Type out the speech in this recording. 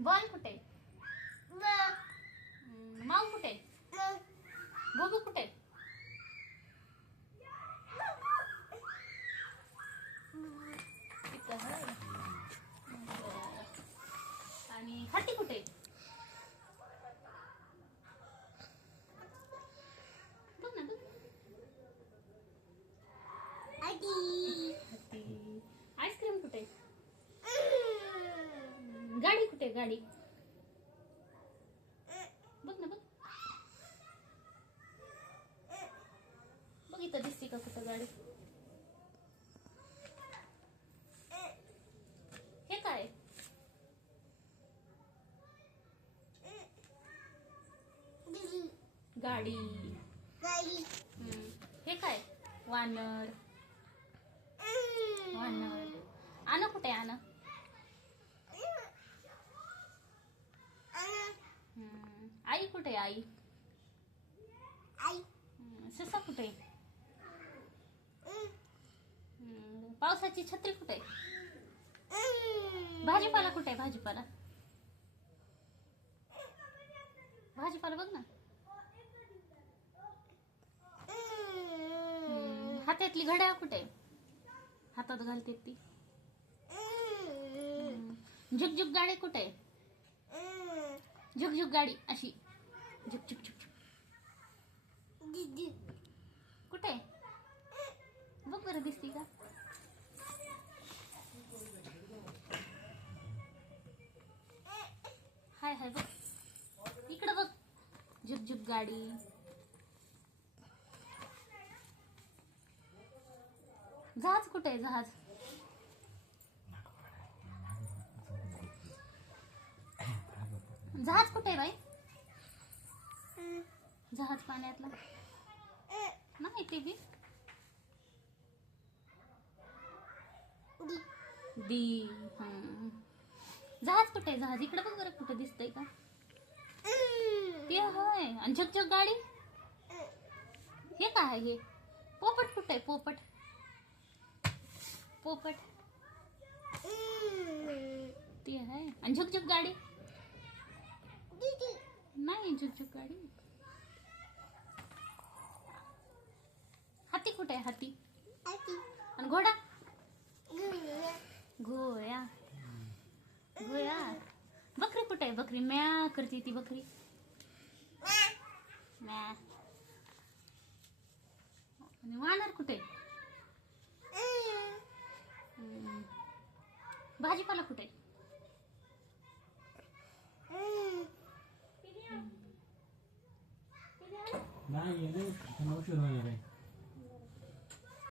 Ball कुठे? माऊ कुठे? बोबू कुठे? इथं आहे. बरं. आणि हत्ती कुठे? बघ ना बघ. हत्ती. आईस्क्रीम कुठे? गाडी कुठे? गाडी बघ ना बघ. बघ इथं दिसते का कुठं गाडी? हे काय? गाडी. हे काय? वानर. वानर. आना कुठे? आना. आई कुठे? आई. ससा कुठे? पावसाची छत्री कुठे? भाजीपाला कुठे? भाजीपाला. भाजीपाला बघ ना. हातातली घड्याळ कुठे? हातात घालते ती. झुकझुक गाडी कुठे? झुकझुक गाडी अशी झुक झुक झुक कुठे? बघ बरं दिसती का? हाय हाय बघ इकडं बघ. झुक झुक गाडी. जहाज कुठे आहे? जहाज. जहाज कुठे आहे बाई? जहाज पाण्यातला नाही ते बी. दी. जहाज कुठे आहे? जहाज इकडे बघ बरं कुठे दिसतंय का? ते होय. आणि झकझक गाडी. हे काय आहे? हे पोपट कुठे आहे? पोपट. पोपट ते आहे. आणि झुकझुक गाडी नाही. झुकझुक गाडी. हाती कुठे आहे? हाती. आणि घोडा. घोया. घोया. बकरी कुठे आहे? बकरी म्या करते ती बकरी. म्या. आणि वानर कुठे? भाजीपाला कुठे? नाही